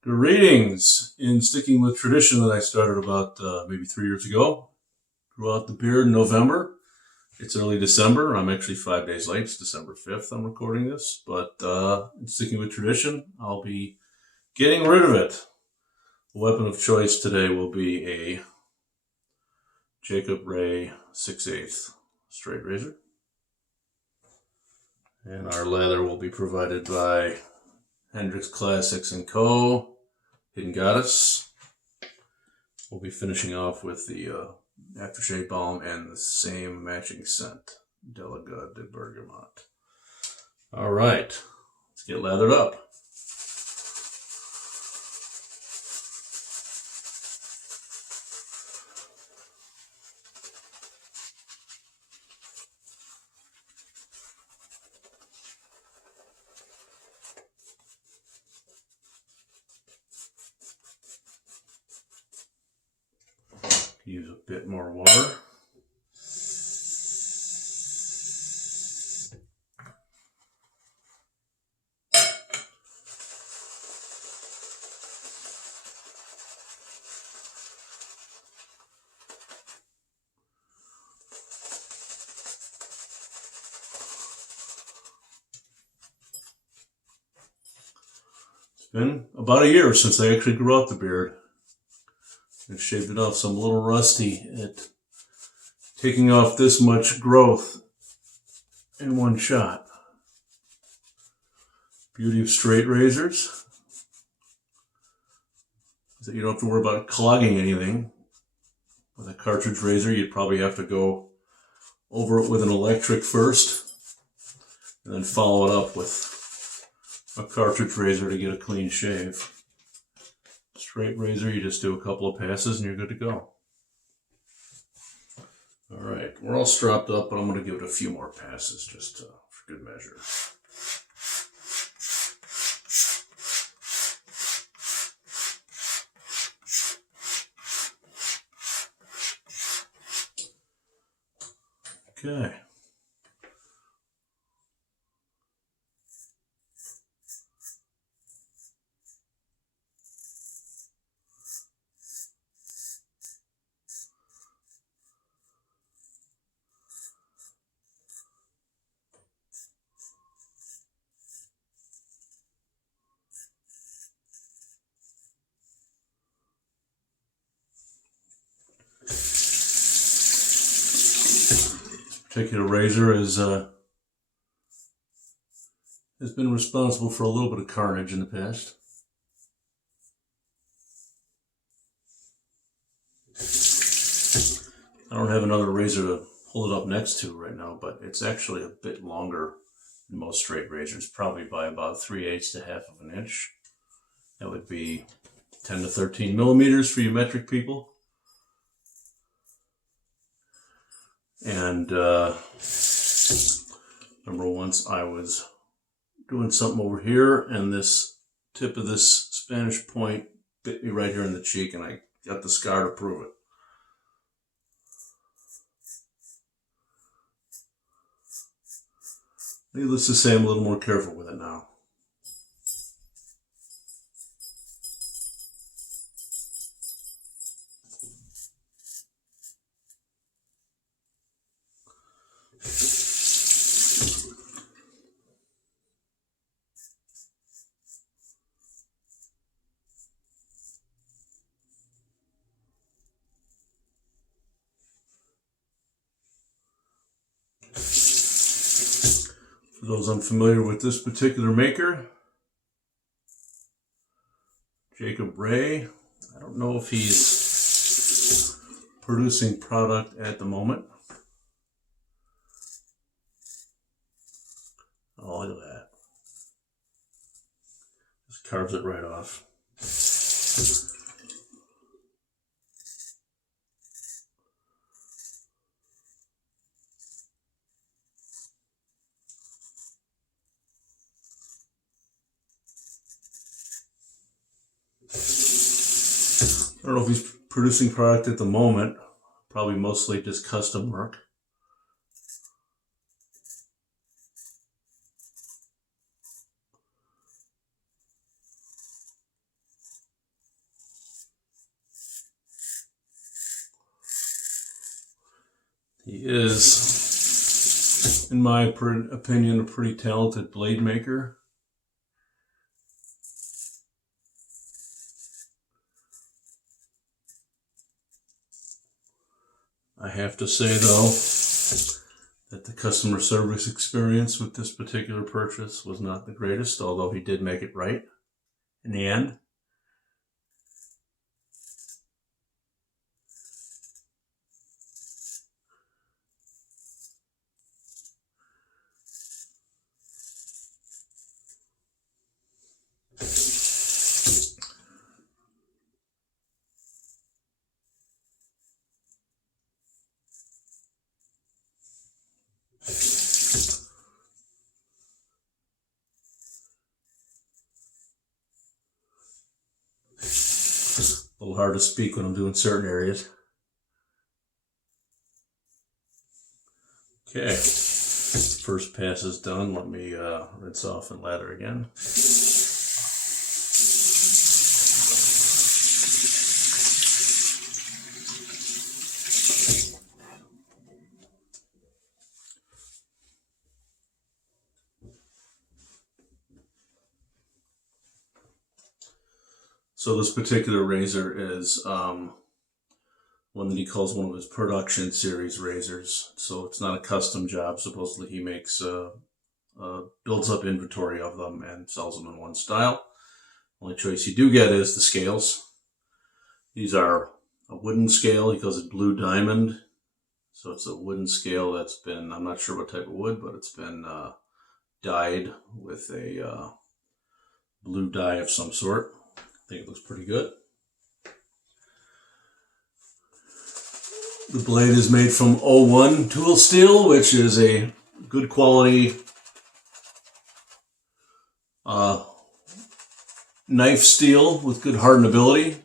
Greetings. In sticking with tradition that I started about maybe 3 years ago, grew out the beard in November. It's early December. I'm actually 5 days late. It's December 5th. I'm recording this, but in sticking with tradition, I'll be getting rid of it. The weapon of choice today will be a Jacob Ray 6/8 straight razor, and our lather will be provided by Hendrix Classics & Co. Hidden Goddess. We'll be finishing off with the aftershave balm and the same matching scent, Delegate de Bergamot. All right, let's get lathered up. Use a bit more water. It's been about a year since I actually grew out the beard. I've shaved it off, so I'm a little rusty at taking off this much growth in one shot. Beauty of straight razors is that you don't have to worry about clogging anything. With a cartridge razor, you'd probably have to go over it with an electric first, and then follow it up with a cartridge razor to get a clean shave. Straight razor, you just do a couple of passes and you're good to go. All right, we're all strapped up, but I'm going to give it a few more passes just for good measure. Okay. Particular razor has been responsible for a little bit of carnage in the past. I don't have another razor to hold it up next to right now, but it's actually a bit longer than most straight razors, probably by about 3/8 to 1/2 of an inch. That would be 10 to 13 millimeters for you metric people. And remember once I was doing something over here and this tip of this Spanish point bit me right here in the cheek, and I got the scar to prove it. Needless to say, I'm a little more careful with it now. For those unfamiliar with this particular maker, Jacob Ray, I don't know if he's producing product at the moment. Oh, look at that. Just carves it right off. I don't know if he's producing product at the moment. Probably mostly just custom work. He is, in my opinion, a pretty talented blade maker. I have to say, though, that the customer service experience with this particular purchase was not the greatest, although he did make it right in the end. A little hard to speak when I'm doing certain areas. Okay, first pass is done. Let me rinse off and lather again. So this particular razor is one that he calls one of his production series razors. So it's not a custom job. Supposedly he makes builds up inventory of them and sells them in one style. Only choice you do get is the scales. These are a wooden scale. He calls it blue diamond. So it's a wooden scale that's been, I'm not sure what type of wood, but it's been dyed with a blue dye of some sort. I think it looks pretty good. The blade is made from O1 tool steel, which is a good quality knife steel with good hardenability.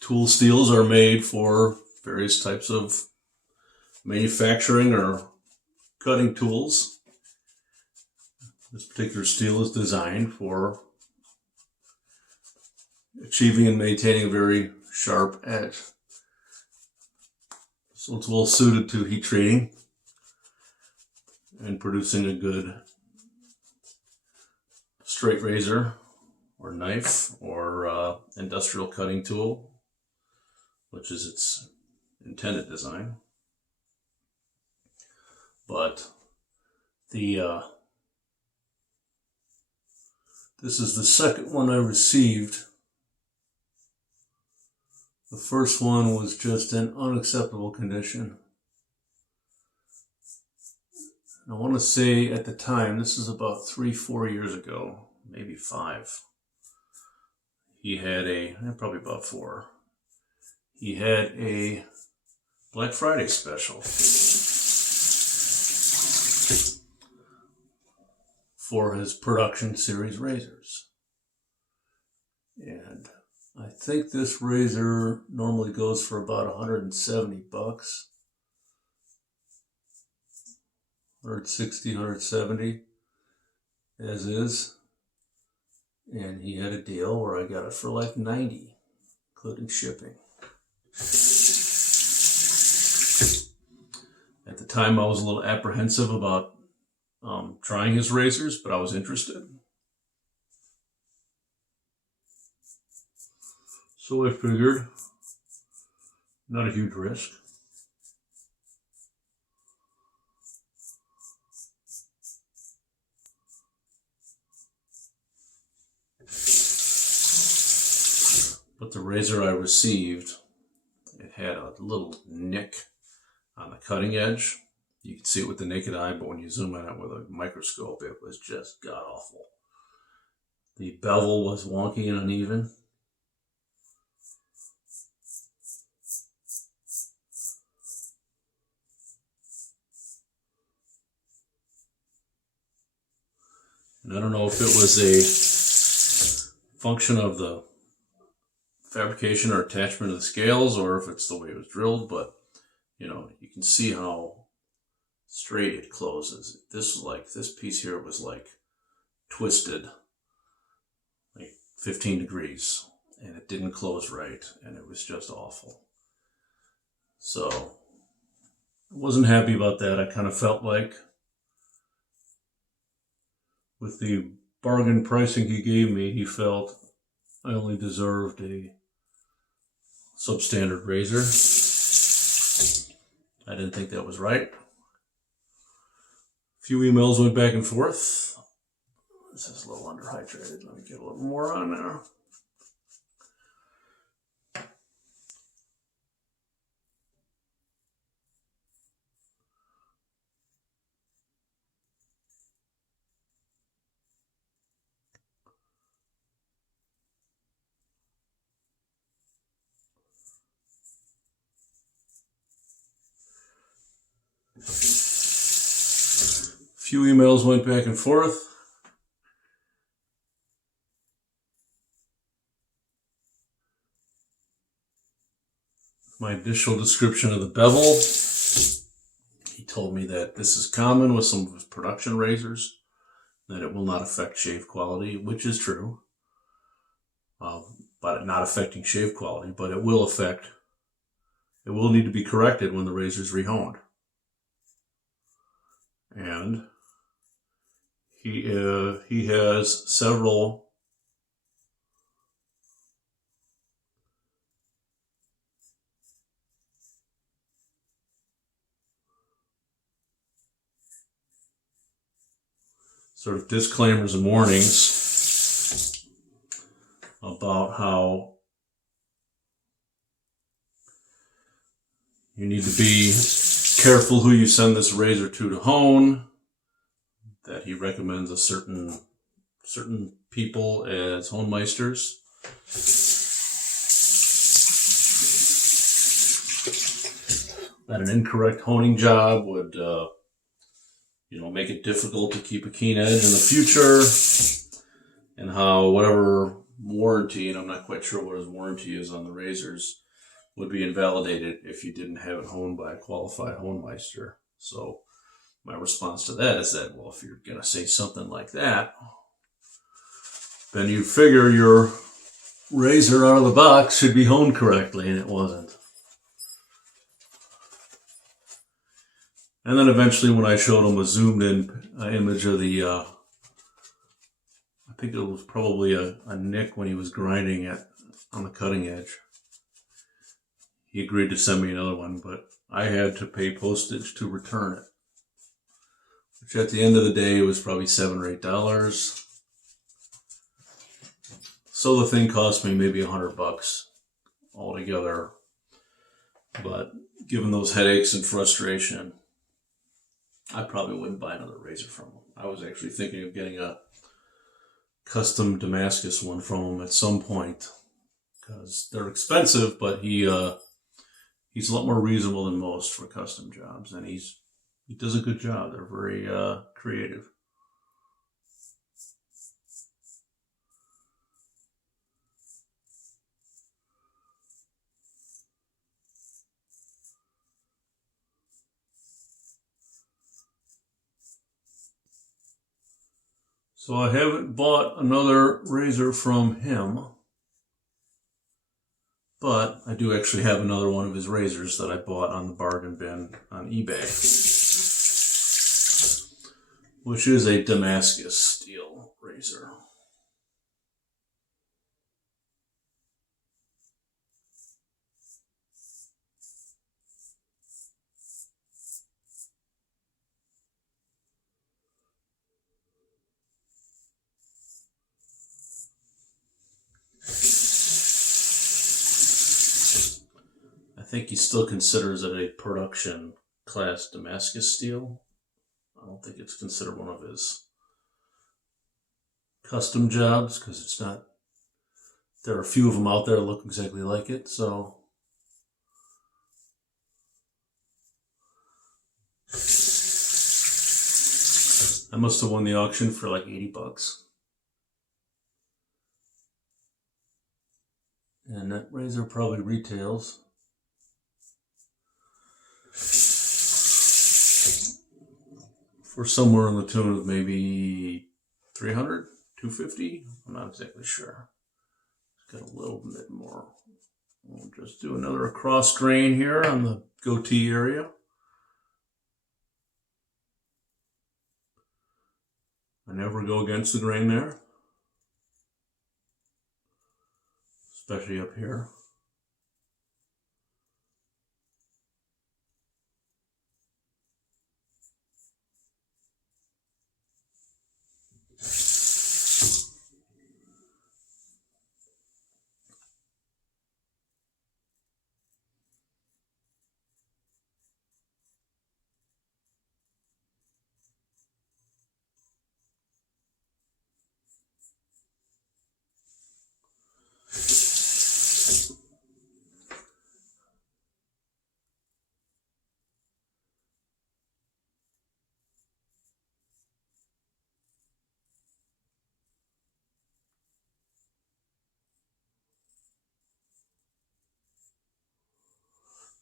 Tool steels are made for various types of manufacturing or cutting tools. This particular steel is designed for achieving and maintaining a very sharp edge. So it's well suited to heat treating and producing a good straight razor or knife or industrial cutting tool, which is its intended design. But this is the second one I received. The first one was just in unacceptable condition. I want to say at the time, this is about 3-4 years ago, maybe 5. He had probably about 4. He had a Black Friday special for his production series razors. And I think this razor normally goes for about $170, 160, 170 as is. And he had a deal where I got it for like 90, including shipping. At the time, I was a little apprehensive about trying his razors, but I was interested. So I figured, not a huge risk. But the razor I received, it had a little nick on the cutting edge. You can see it with the naked eye, but when you zoom in it with a microscope, it was just god-awful. The bevel was wonky and uneven. And I don't know if it was a function of the fabrication or attachment of the scales or if it's the way it was drilled, but you know, you can see how straight it closes. This piece here was like twisted, like 15 degrees. and it didn't close right, and it was just awful. So I wasn't happy about that. I kind of felt like with the bargain pricing he gave me, he felt I only deserved a substandard razor. I didn't think that was right. A few emails went back and forth. This is a little underhydrated. Let me get a little more on there. Few emails went back and forth. My initial description of the bevel, he told me that this is common with some of his production razors, that it will not affect shave quality, which is true, but not affecting shave quality, but it will need to be corrected when the razor is rehoned. And he has several sort of disclaimers and warnings about how you need to be careful who you send this razor to hone, that he recommends a certain people as honemeisters. That an incorrect honing job would make it difficult to keep a keen edge in the future, and how whatever warranty, and I'm not quite sure what his warranty is on the razors, would be invalidated if you didn't have it honed by a qualified honemeister. So my response to that is that, well, if you're going to say something like that, then you figure your razor out of the box should be honed correctly, and it wasn't. And then eventually when I showed him a zoomed in image of the, I think it was probably a nick when he was grinding it on the cutting edge, he agreed to send me another one, but I had to pay postage to return it, which at the end of the day was probably $7 or $8. So the thing cost me maybe $100 altogether. But given those headaches and frustration, I probably wouldn't buy another razor from him. I was actually thinking of getting a custom Damascus one from him at some point, because they're expensive, but he's a lot more reasonable than most for custom jobs, and he does a good job. They're very creative. So I haven't bought another razor from him, but I do actually have another one of his razors that I bought on the bargain bin on eBay, which is a Damascus steel razor. I think he still considers it a production class Damascus steel. I don't think it's considered one of his custom jobs, because it's not. There are a few of them out there that look exactly like it, so. I must have won the auction for like $80. And that razor probably retails for somewhere in the tune of maybe $300, $250. I'm not exactly sure. got a little bit more. We'll just do another across grain here on the goatee area. I never go against the grain there, especially up here.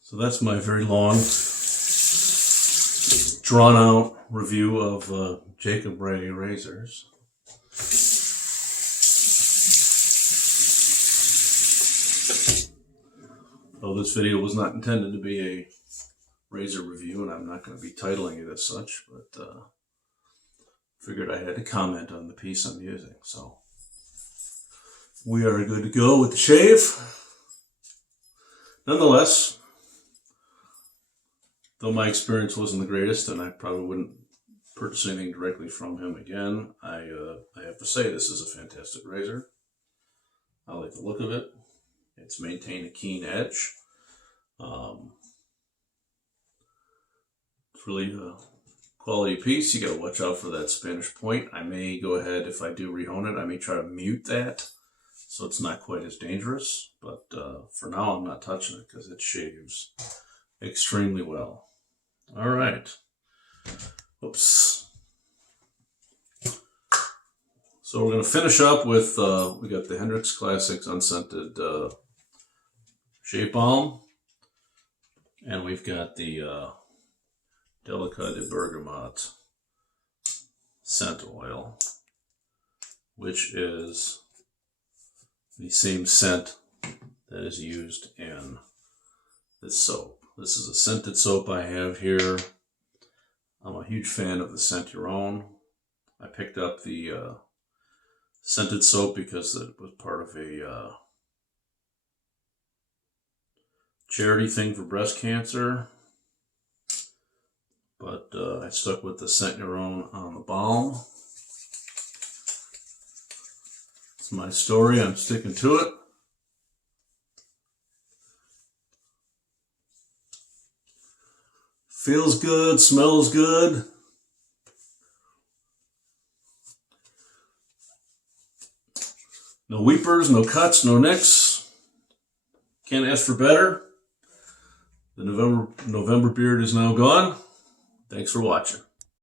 So that's my very long, drawn-out review of Jacob Ray razors. Though this video was not intended to be a razor review, and I'm not going to be titling it as such, but figured I had to comment on the piece I'm using. So we are good to go with the shave. Nonetheless, though my experience wasn't the greatest, and I probably wouldn't purchase anything directly from him again, I have to say this is a fantastic razor. I like the look of it. It's maintained a keen edge. It's really a quality piece. You got to watch out for that Spanish point. I may go ahead, if I do rehone it, I may try to mute that so it's not quite as dangerous. But for now, I'm not touching it because it shaves extremely well. All right. Oops. So we're going to finish up with, we got the Hendrix Classics unscented shave balm, and we've got the Delica de Bergamot scent oil, which is the same scent that is used in this soap. This is a scented soap I have here. I'm a huge fan of the Scent Your Own. I picked up the scented soap because it was part of a charity thing for breast cancer. But I stuck with the Scent Your Own on the balm. It's my story. I'm sticking to it. Feels good, smells good. No weepers, no cuts, no nicks. Can't ask for better. The November beard is now gone. Thanks for watching.